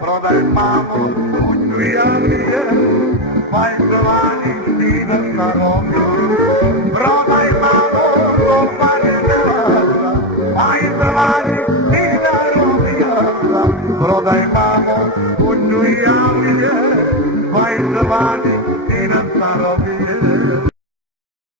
Prodaj mamo, kuću i avije, majstovani sine starobio. Prodaj mamo, kopanje nevasta, majstovani sine robija. Prodaj mamo, kuću i avije, majstovani